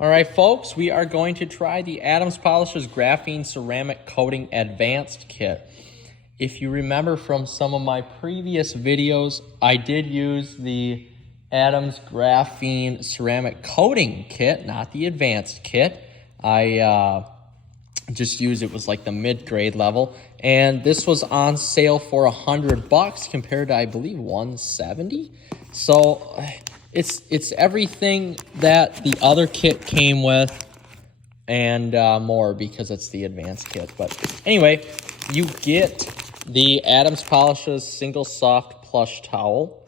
All right, folks, we are going to try the Adams Polishers Graphene Ceramic Coating Advanced Kit. If you remember from some of my previous videos, I did use the Adams Graphene Ceramic Coating Kit, not the Advanced Kit. I just used it was like the mid-grade level, and this was on sale for $100 compared to, I believe, $170. So it's everything that the other kit came with and more, because it's the advanced kit. But anyway, you get the Adams Polishers single soft plush towel.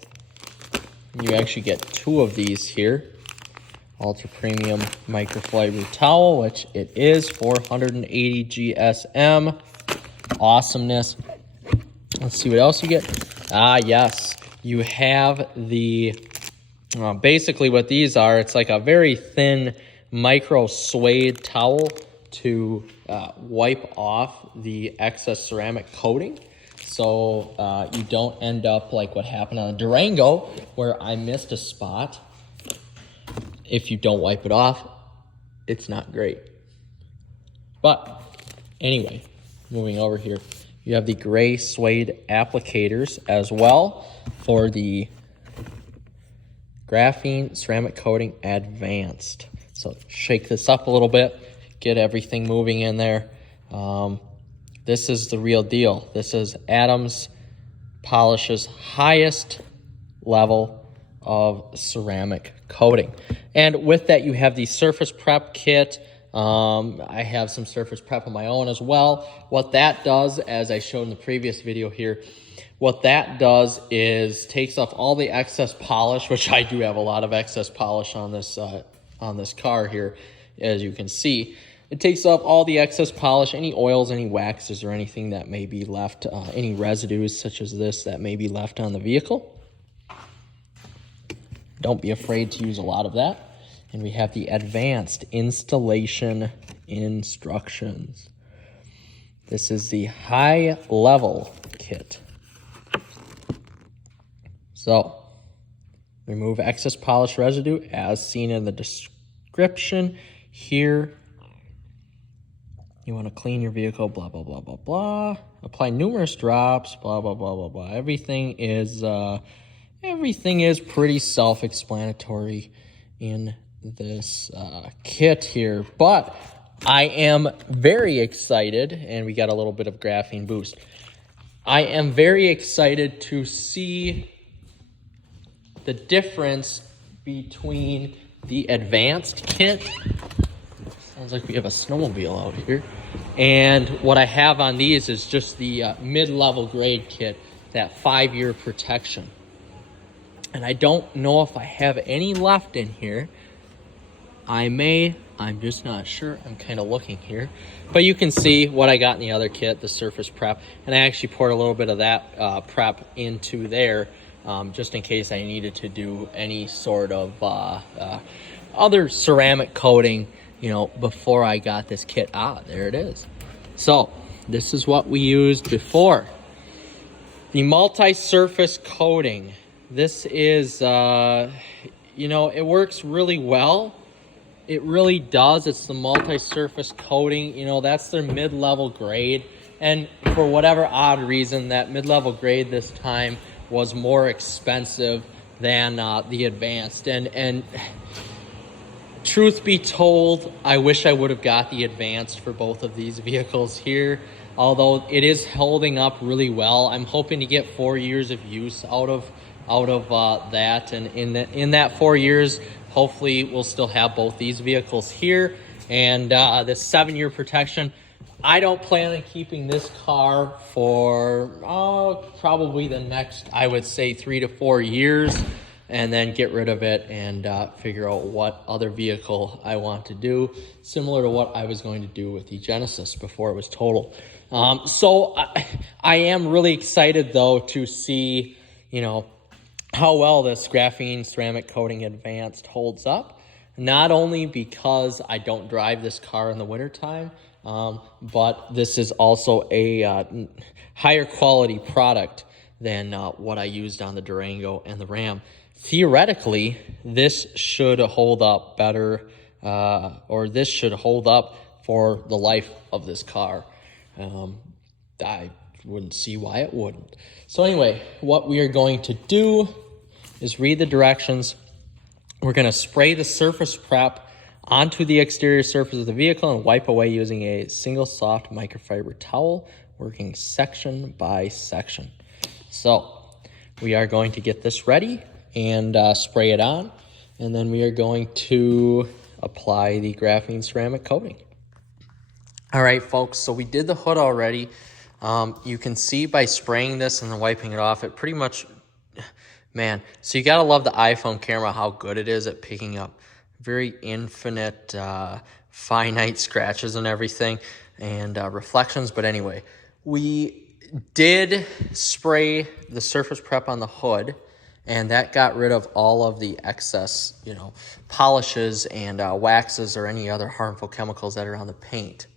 You actually get two of these here. Ultra premium microfiber towel, which it is 480 GSM. Awesomeness. Let's see what else you get. Yes, you have the basically what these are, it's like a very thin micro suede towel to wipe off the excess ceramic coating, so you don't end up like what happened on the Durango, where I missed a spot. If you don't wipe it off, it's not great. But anyway, moving over here, you have the gray suede applicators as well for the Graphene Ceramic Coating Advanced. So shake this up a little bit, get everything moving in there. This is the real deal. This is Adams Polish's highest level of ceramic coating. And with that, you have the surface prep kit. I have some surface prep of my own as well. What that does, as I showed in the previous video here, what that does is takes off all the excess polish, which I do have a lot of excess polish on this car here, as you can see. It takes off all the excess polish, any oils, any waxes, or anything that may be left, any residues such as this that may be left on the vehicle. Don't be afraid to use a lot of that. And we have the advanced installation instructions. This is the high level kit. So, remove excess polish residue as seen in the description here. You want to clean your vehicle, blah, blah, blah, blah, blah. Apply numerous drops, blah, blah, blah, blah, blah. Everything is pretty self-explanatory in this kit here. But I am very excited, and we got a little bit of graphene boost. I am very excited to see the difference between the advanced kit, sounds like we have a snowmobile out here, and what I have on these is just the mid-level grade kit, that 5-year protection. And I don't know if I have any left in here. I may, I'm just not sure. I'm kind of looking here. But you can see what I got in the other kit, the surface prep, and I actually poured a little bit of that prep into there, just in case I needed to do any sort of other ceramic coating, you know, before I got this kit. There it is. So this is what we used before. The multi-surface coating. This is, you know, it works really well. It really does. It's the multi-surface coating. You know, that's their mid-level grade. And for whatever odd reason, that mid-level grade this time was more expensive than the advanced. And truth be told, I wish I would have got the advanced for both of these vehicles here, although it is holding up really well. I'm hoping to get 4 years of use out of that, and in that 4 years, hopefully we'll still have both these vehicles here, and this 7-year protection. I don't plan on keeping this car for probably the next, I would say, 3 to 4 years, and then get rid of it and figure out what other vehicle I want to do, similar to what I was going to do with the Genesis before it was total. So I am really excited, though, to see, you know, how well this Graphene Ceramic Coating Advanced holds up. Not only because I don't drive this car in the wintertime, but this is also a higher quality product than what I used on the Durango and the Ram. Theoretically, this should hold up better or this should hold up for the life of this car. I wouldn't see why it wouldn't. So anyway, what we are going to do is read the directions. We're going to spray the surface prep onto the exterior surface of the vehicle and wipe away using a single soft microfiber towel, working section by section. So we are going to get this ready and spray it on, and then we are going to apply the graphene ceramic coating. All right, folks, so we did the hood already. You can see by spraying this and then wiping it off, it pretty much, man, so you got to love the iPhone camera, how good it is at picking up very infinite, finite scratches and everything, and reflections. But anyway, we did spray the surface prep on the hood, and that got rid of all of the excess, polishes and waxes or any other harmful chemicals that are on the paint.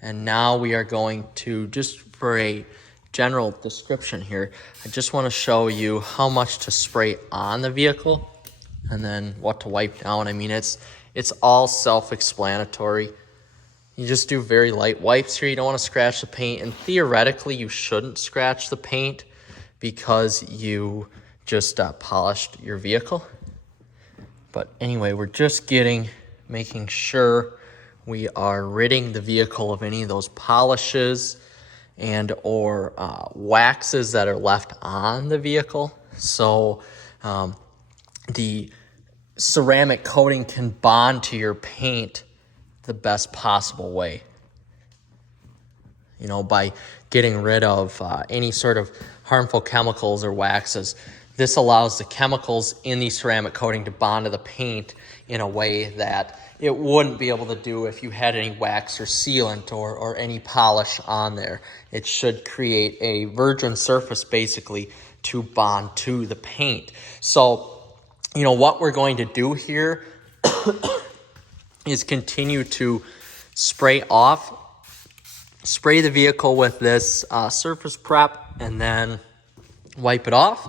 And now we are going to, just for a general description here, I just want to show you how much to spray on the vehicle and then what to wipe down. I mean, it's all self-explanatory. You just do very light wipes here. You don't want to scratch the paint, and theoretically you shouldn't scratch the paint because you just polished your vehicle. But anyway, we're just making sure we are ridding the vehicle of any of those polishes and or waxes that are left on the vehicle. So the ceramic coating can bond to your paint the best possible way, by getting rid of any sort of harmful chemicals or waxes. This allows the chemicals in the ceramic coating to bond to the paint in a way that it wouldn't be able to do if you had any wax or sealant or any polish on there. It should create a virgin surface basically to bond to the paint. So, what we're going to do here is continue to spray the vehicle with this surface prep, and then wipe it off.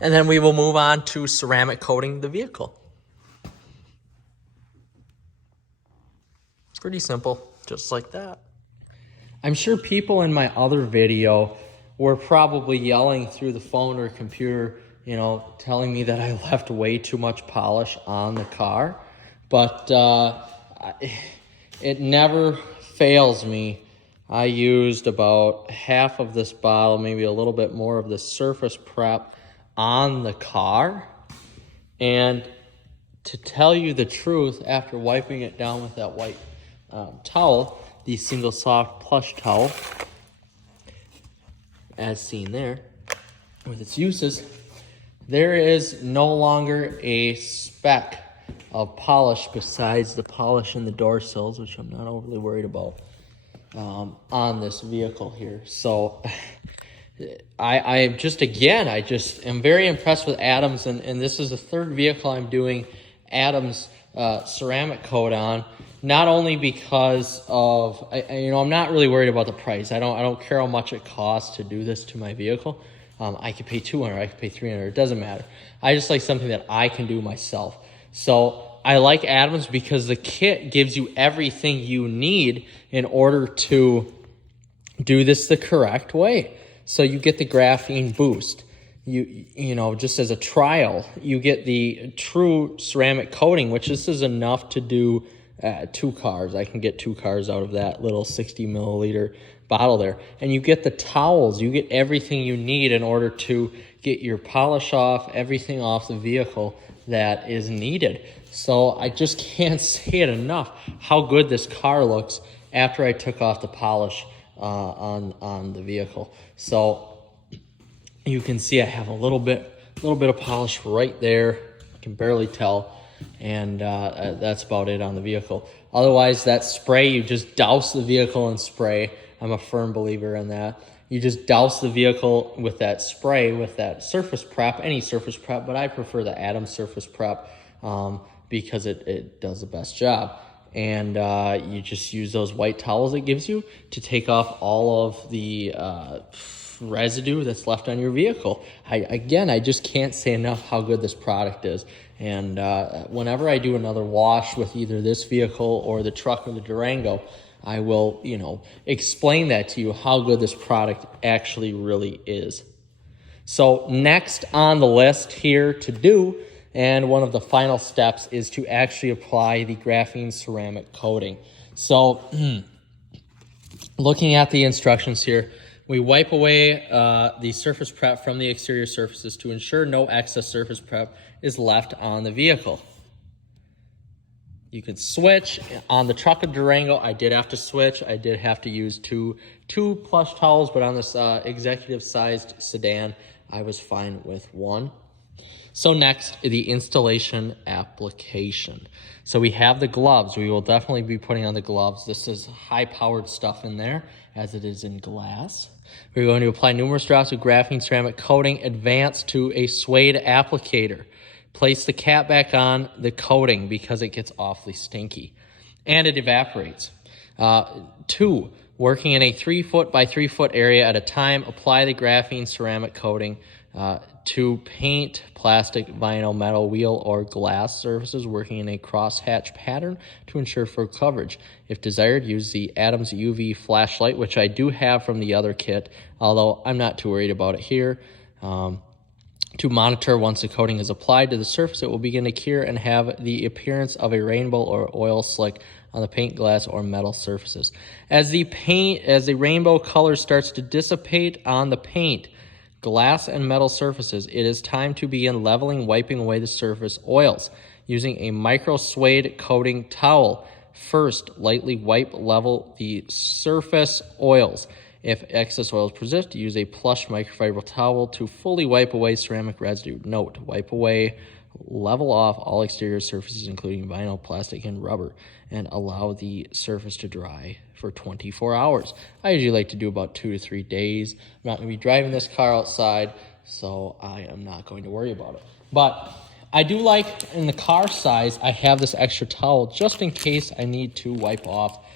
And then we will move on to ceramic coating the vehicle. It's pretty simple, just like that. I'm sure people in my other video were probably yelling through the phone or computer, telling me that I left way too much polish on the car. But it never fails me. I used about half of this bottle, maybe a little bit more of the surface prep on the car. And to tell you the truth, after wiping it down with that white towel, the single soft plush towel, as seen there, with its uses, there is no longer a speck of polish besides the polish in the door sills, which I'm not overly worried about, on this vehicle here. So I just am very impressed with Adams, and this is the third vehicle I'm doing Adams ceramic coat on. Not only because of, I'm not really worried about the price. I don't care how much it costs to do this to my vehicle. I could pay $200, I could pay $300, it doesn't matter. I just like something that I can do myself. So I like Adams because the kit gives you everything you need in order to do this the correct way. So you get the graphene boost. You just as a trial, you get the true ceramic coating, which this is enough to do 2 cars. I can get 2 cars out of that little 60 milliliter bottle there. And you get the towels. You get everything you need in order to get your polish off, everything off the vehicle that is needed. So I just can't say it enough how good this car looks after I took off the polish on the vehicle. So you can see I have a little bit of polish right there. I can barely tell. And that's about it on the vehicle. Otherwise, that spray, you just douse the vehicle in spray. I'm a firm believer in that. You just douse the vehicle with that spray, with that surface prep, any surface prep, but I prefer the Adams surface prep because it does the best job. And you just use those white towels it gives you to take off all of the residue that's left on your vehicle. I just can't say enough how good this product is. And whenever I do another wash with either this vehicle or the truck or the Durango, I will, explain that to you how good this product actually really is. So next on the list here to do, and one of the final steps, is to actually apply the graphene ceramic coating. So looking at the instructions here, we wipe away the surface prep from the exterior surfaces to ensure no excess surface prep is left on the vehicle. You can switch. On the truck and Durango, I did have to switch. I did have to use two plush towels, but on this executive-sized sedan, I was fine with one. So next, the installation application. So we have the gloves. We will definitely be putting on the gloves. This is high-powered stuff in there, as it is in glass. We're going to apply numerous drops of graphene ceramic coating, advance to a suede applicator. Place the cap back on the coating because it gets awfully stinky, and it evaporates. 2, working in a 3 foot by 3 foot area at a time, apply the graphene ceramic coating to paint, plastic, vinyl, metal, wheel, or glass surfaces working in a crosshatch pattern to ensure full coverage. If desired, use the Adams UV flashlight, which I do have from the other kit, although I'm not too worried about it here. To monitor once the coating is applied to the surface, it will begin to cure and have the appearance of a rainbow or oil slick on the paint, glass, or metal surfaces. As the rainbow color starts to dissipate on the paint, glass, and metal surfaces, it is time to begin leveling, wiping away the surface oils. Using a micro suede coating towel, first lightly wipe level the surface oils. If excess oils persist, use a plush microfiber towel to fully wipe away ceramic residue. Note, wipe away, level off all exterior surfaces, including vinyl, plastic, and rubber, and allow the surface to dry for 24 hours. I usually like to do about 2 to 3 days. I'm not going to be driving this car outside, so I am not going to worry about it. But I do like, in the car size, I have this extra towel just in case I need to wipe off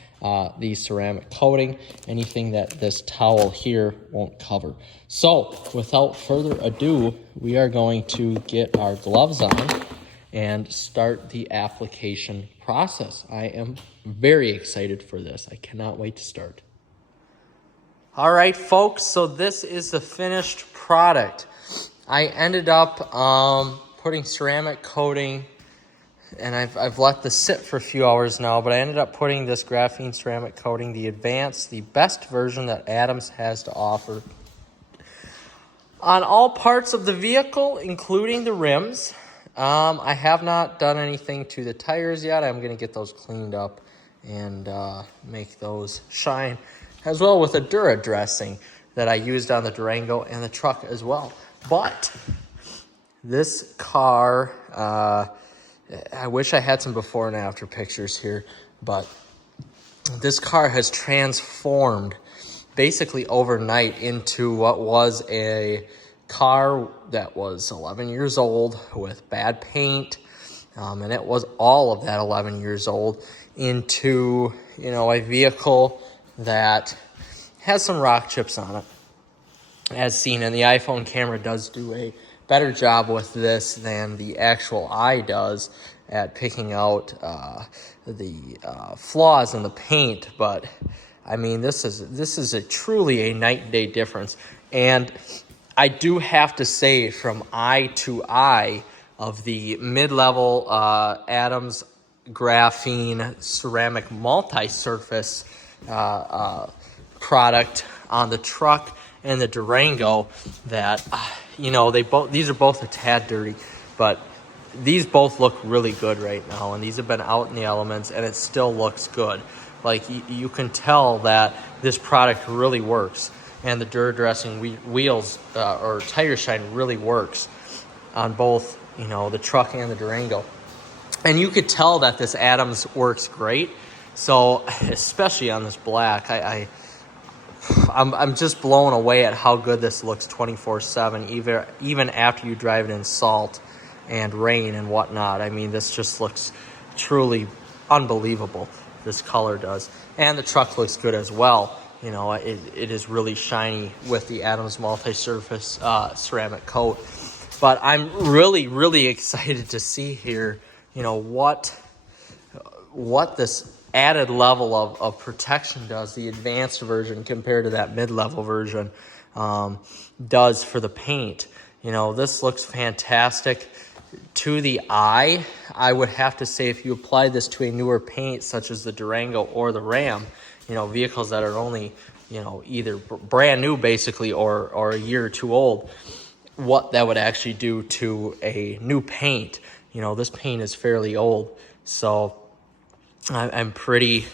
the ceramic coating, anything that this towel here won't cover. So without further ado, we are going to get our gloves on and start the application process. I am very excited for this. I cannot wait to start. All right, folks, so this is the finished product. I ended up putting ceramic coating, and I've let this sit for a few hours now, but I ended up putting this graphene ceramic coating, the advanced, the best version that Adams has to offer, on all parts of the vehicle, including the rims. I have not done anything to the tires yet. I'm going to get those cleaned up and make those shine, as well with a Dura dressing that I used on the Durango and the truck as well. But this car, I wish I had some before and after pictures here, but this car has transformed basically overnight into what was a car that was 11 years old with bad paint, and it was all of that 11 years old, into, a vehicle that has some rock chips on it, as seen. And the iPhone camera does do a better job with this than the actual eye does at picking out the flaws in the paint. But I mean, this is truly a night and day difference. And I do have to say, from eye to eye of the mid-level Adams graphene ceramic multi-surface product on the truck and the Durango, that these are both a tad dirty, but these both look really good right now, and these have been out in the elements, and it still looks good. Like, you can tell that this product really works, and the Dura dressing wheels or tire shine really works on both, the truck and the Durango. And you could tell that this Adams works great. So especially on this black, I'm just blown away at how good this looks 24/7, even after you drive it in salt and rain and whatnot. I mean, this just looks truly unbelievable. This color does, and the truck looks good as well. you know, it is really shiny with the Adams multi-surface ceramic coat. But I'm really, really excited to see here, you know, what this added level of protection does, the advanced version compared to that mid-level version does for the paint. You know, this looks fantastic to the eye. I would have to say if you apply this to a newer paint such as the Durango or the Ram, you know, vehicles that are only, you know, either brand new basically or a year or two old, what that would actually do to a new paint. You know, this paint is fairly old, so I'm pretty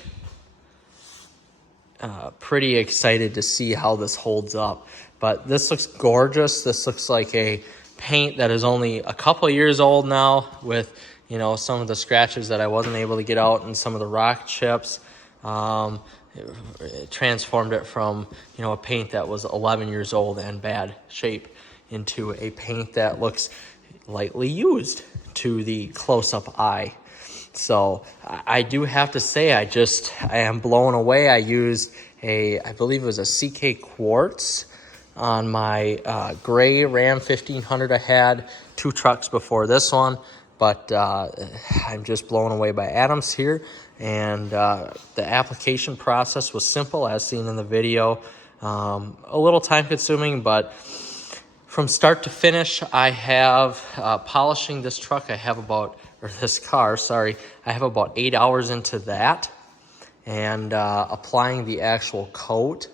excited to see how this holds up. But this looks gorgeous. This looks like a paint that is only a couple years old now, with, you know, some of the scratches that I wasn't able to get out and some of the rock chips. It transformed it from, you know, a paint that was 11 years old and bad shape into a paint that looks lightly used to the close-up eye. So I do have to say, I am blown away. I used I believe it was a CK Quartz on my gray Ram 1500. I had 2 trucks before this one, but I'm just blown away by Adams here. And the application process was simple, as seen in the video. A little time consuming, but from start to finish, I have polishing this truck. I have about this car, sorry, I have about 8 hours into that, and applying the actual coat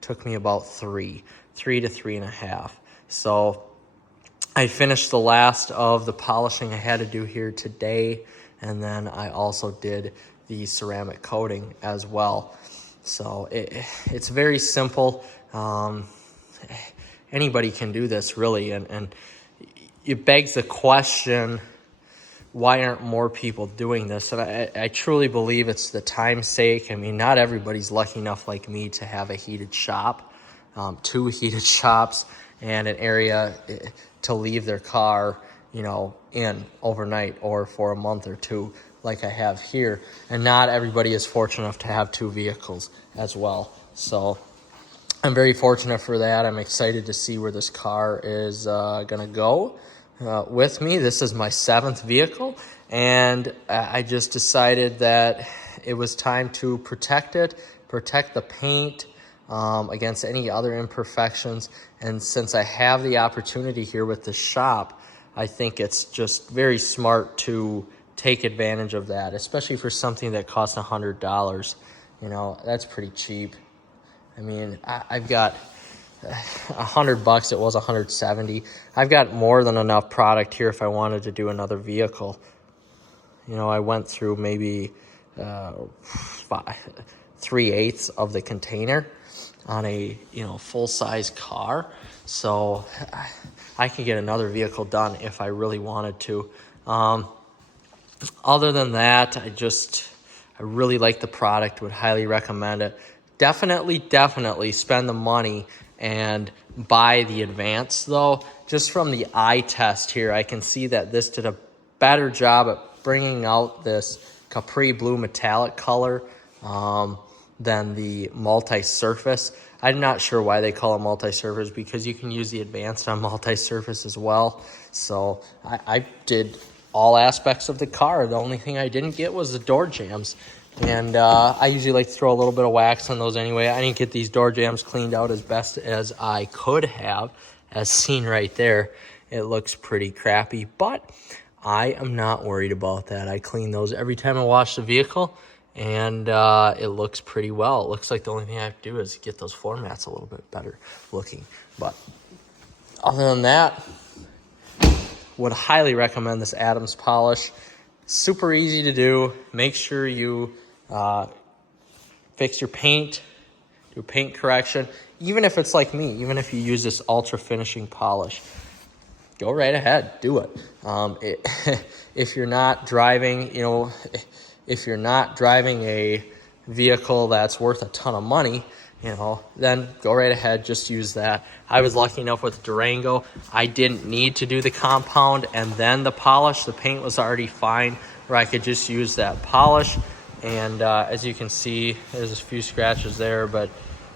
took me about 3 to 3.5. So I finished the last of the polishing I had to do here today, and then I also did the ceramic coating as well. So it's very simple. Anybody can do this, really, and it begs the question, why aren't more people doing this? And I truly believe it's the time's sake. I mean, not everybody's lucky enough like me to have a heated shop, 2 heated shops, and an area to leave their car, you know, in overnight or for a month or 2 like I have here. And not everybody is fortunate enough to have 2 vehicles as well. So I'm very fortunate for that. I'm excited to see where this car is going to go. With me. This is my 7th vehicle, and I just decided that it was time to protect the paint against any other imperfections. And since I have the opportunity here with the shop, I think it's just very smart to take advantage of that, especially for something that costs $100. You know, that's pretty cheap. I mean, I've got $100. It was $170. I've got more than enough product here if I wanted to do another vehicle. You know, I went through maybe 3/8 of the container on a, you know, full-size car. So I can get another vehicle done if I really wanted to. Other than that, I really like the product, would highly recommend it. Definitely spend the money and buy the Advance, though. Just from the eye test here, I can see that this did a better job at bringing out this Capri blue metallic color than the multi-surface. I'm not sure why they call it multi-surface, because you can use the Advanced on multi-surface as well. So I did all aspects of the car. The only thing I didn't get was the door jambs. And I usually like to throw a little bit of wax on those anyway. I didn't get these door jambs cleaned out as best as I could have, as seen right there. It looks pretty crappy, but I am not worried about that. I clean those every time I wash the vehicle, and it looks pretty well. It looks like the only thing I have to do is get those floor mats a little bit better looking. But other than that, would highly recommend this Adams polish. Super easy to do. Make sure you fix your paint, do paint correction. Even if it's like me, even if you use this ultra finishing polish, go right ahead, do it. If you're not driving, you know, if you're not driving a vehicle that's worth a ton of money, you know, then go right ahead, just use that. I was lucky enough with Durango, I didn't need to do the compound and then the polish. The paint was already fine, where I could just use that polish. And as you can see, there's a few scratches there, but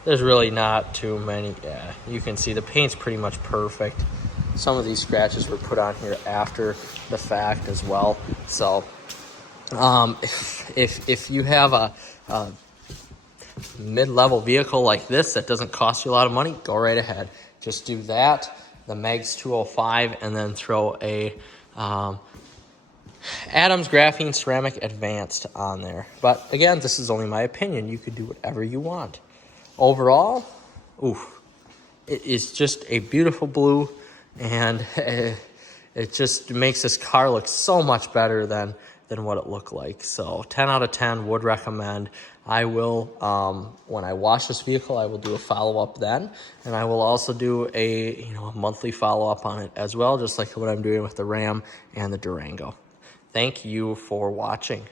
there's really not too many. Yeah, you can see the paint's pretty much perfect. Some of these scratches were put on here after the fact as well. So if you have a mid-level vehicle like this that doesn't cost you a lot of money, go right ahead. Just do that, the Megs 205, and then throw a Adams Graphene Ceramic Advanced on there. But again, this is only my opinion. You could do whatever you want. Overall, it is just a beautiful blue, and it just makes this car look so much better than what it looked like. So 10 out of 10, would recommend. I will, when I wash this vehicle, I will do a follow-up then, and I will also do a monthly follow-up on it as well, just like what I'm doing with the Ram and the Durango. Thank you for watching.